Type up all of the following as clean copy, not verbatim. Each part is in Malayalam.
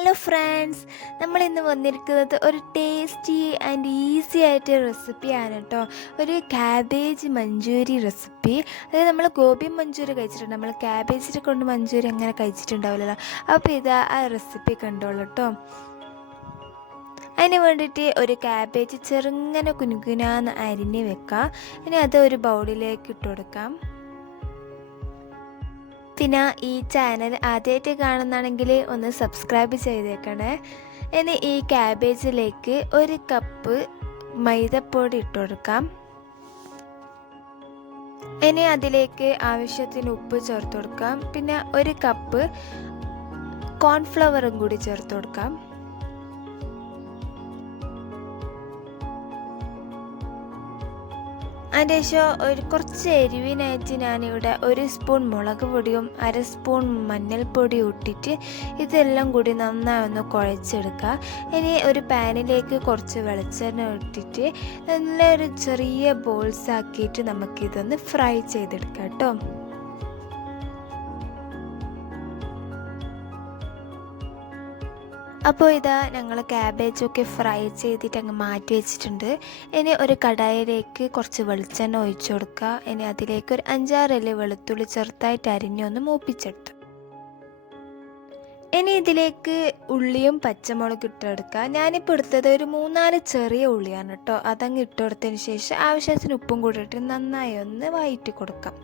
ഹലോ ഫ്രണ്ട്സ്, നമ്മൾ ഇന്ന് വന്നിരിക്കുന്നത് ഒരു ടേസ്റ്റി ആൻഡ് ഈസി ആയിട്ട് റെസിപ്പിയാണ് കേട്ടോ. ഒരു ക്യാബേജ് മഞ്ചൂരി റെസിപ്പി. അതായത് നമ്മൾ ഗോബി മഞ്ചൂരി കഴിച്ചിട്ടുണ്ട്, നമ്മൾ ക്യാബേജിനെ കൊണ്ട് മഞ്ചൂരി അങ്ങനെ കഴിച്ചിട്ടുണ്ടാവില്ലല്ലോ. അപ്പോൾ ഇതാ ആ റെസിപ്പി കണ്ടോളൂ കേട്ടോ. അതിന് വേണ്ടിയിട്ട് ഒരു ക്യാബേജ് ചെറുങ്ങനെ കുനുകുനാന്ന് അരിഞ്ഞ് വെക്കാം. ഇനി അത് ഒരു ബൗളിലേക്ക് ഇട്ട് കൊടുക്കാം. പിന്നെ ഈ ചാനൽ ആദ്യമായിട്ട് കാണുന്നതാണെങ്കിൽ ഒന്ന് സബ്സ്ക്രൈബ് ചെയ്തേക്കണേ. ഇനി ഈ ക്യാബേജിലേക്ക് ഒരു കപ്പ് മൈദപ്പൊടി ഇട്ട് കൊടുക്കാം. ഇനി അതിലേക്ക് ആവശ്യത്തിന് ഉപ്പ് ചേർത്ത് കൊടുക്കാം. പിന്നെ ഒരു കപ്പ് കോൺഫ്ലവറും കൂടി ചേർത്ത് കൊടുക്കാം. അതിൻ്റെ ശേഷം കുറച്ച് എരിവിനായിട്ട് ഞാനിവിടെ 1 സ്പൂൺ മുളക് പൊടിയും 1/2 സ്പൂൺ മഞ്ഞൾപ്പൊടിയും ഇട്ടിട്ട് ഇതെല്ലാം കൂടി നന്നായി ഒന്ന് കുഴച്ചെടുക്കുക. ഇനി ഒരു പാനിലേക്ക് കുറച്ച് വെളിച്ചെണ്ണ ഇട്ടിട്ട് നല്ലൊരു ചെറിയ ബോൾസ് ആക്കിയിട്ട് നമുക്കിതൊന്ന് ഫ്രൈ ചെയ്തെടുക്കാം കേട്ടോ. അപ്പോൾ ഇതാ ഞങ്ങൾ ക്യാബേജൊക്കെ ഫ്രൈ ചെയ്തിട്ട് അങ്ങ് മാറ്റി വെച്ചിട്ടുണ്ട്. ഇനി ഒരു കടായിലേക്ക് കുറച്ച് വെളിച്ചെണ്ണ ഒഴിച്ചു കൊടുക്കുക. ഇനി അതിലേക്ക് ഒരു 5-6 ഇല വെളുത്തുള്ളി ചെറുതായിട്ട് അരിഞ്ഞൊന്ന് മൂപ്പിച്ചെടുത്തു. ഇനി ഇതിലേക്ക് ഉള്ളിയും പച്ചമുളകും ഇട്ടെടുക്കുക. ഞാനിപ്പോൾ എടുത്തത് ഒരു 3-4 ചെറിയ ഉള്ളിയാണ് കേട്ടോ. അതങ്ങ് ഇട്ടുകൊടുത്തതിന് ശേഷം ആവശ്യത്തിന് ഉപ്പും കൂടി ഇട്ട് നന്നായി ഒന്ന് വഴറ്റി കൊടുക്കാം.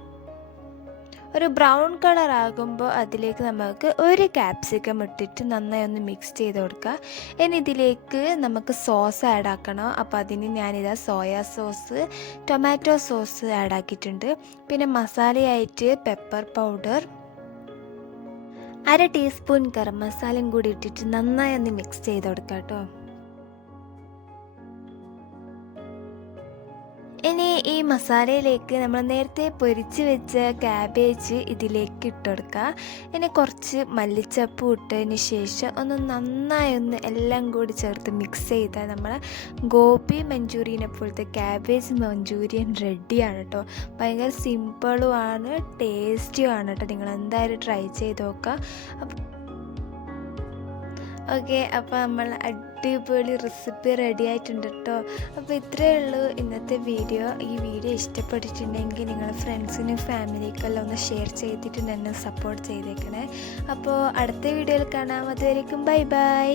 ഒരു ബ്രൗൺ കളർ ആകുമ്പോൾ അതിലേക്ക് നമുക്ക് ഒരു ക്യാപ്സിക്കം ഇട്ടിട്ട് നന്നായി ഒന്ന് മിക്സ് ചെയ്ത് കൊടുക്കുക. ഇനി ഇതിലേക്ക് നമുക്ക് സോസ് ആഡ് ആക്കണം. അപ്പോൾ അതിന് ഞാനിതാ soya sauce, tomato sauce add ആക്കിയിട്ടുണ്ട്. പിന്നെ മസാലയായിട്ട് പെപ്പർ പൗഡർ, 1/2 ടീസ്പൂൺ ഗരം മസാലയും കൂടി ഇട്ടിട്ട് നന്നായി ഒന്ന് മിക്സ് ചെയ്ത് കൊടുക്കാം കേട്ടോ. ഇനി ഈ മസാലയിലേക്ക് നമ്മൾ നേരത്തെ പൊരിച്ച് വെച്ച ക്യാബേജ് ഇതിലേക്ക് ഇട്ട് കൊടുക്കുക. ഇനി കുറച്ച് മല്ലിച്ചപ്പ് ഇട്ടതിന് ശേഷം ഒന്ന് നന്നായി ഒന്ന് എല്ലാം കൂടി ചേർത്ത് മിക്സ് ചെയ്താൽ നമ്മൾ ഗോബി മഞ്ചൂരിയനെ പോലത്തെ ക്യാബേജ് മഞ്ചൂരിയൻ റെഡിയാണ് കേട്ടോ. ഭയങ്കര സിമ്പിളുമാണ്, ടേസ്റ്റിയുമാണ് കേട്ടോ. നിങ്ങൾ എന്തായാലും ട്രൈ ചെയ്ത് നോക്കുക. ഓക്കെ, അപ്പോൾ നമ്മൾ അടിപൊളി റെസിപ്പി റെഡി ആയിട്ടുണ്ട് കേട്ടോ. അപ്പോൾ ഇത്രയേ ഉള്ളൂ ഇന്നത്തെ വീഡിയോ. ഈ വീഡിയോ ഇഷ്ടപ്പെട്ടിട്ടുണ്ടെങ്കിൽ നിങ്ങൾ ഫ്രണ്ട്സിനും ഫാമിലിക്കെല്ലാം ഒന്ന് ഷെയർ ചെയ്തിട്ട് എന്നെ സപ്പോർട്ട് ചെയ്തേക്കണേ. അപ്പോൾ അടുത്ത വീഡിയോയിൽ കാണാം. അതുവരേക്കും ബൈ ബൈ.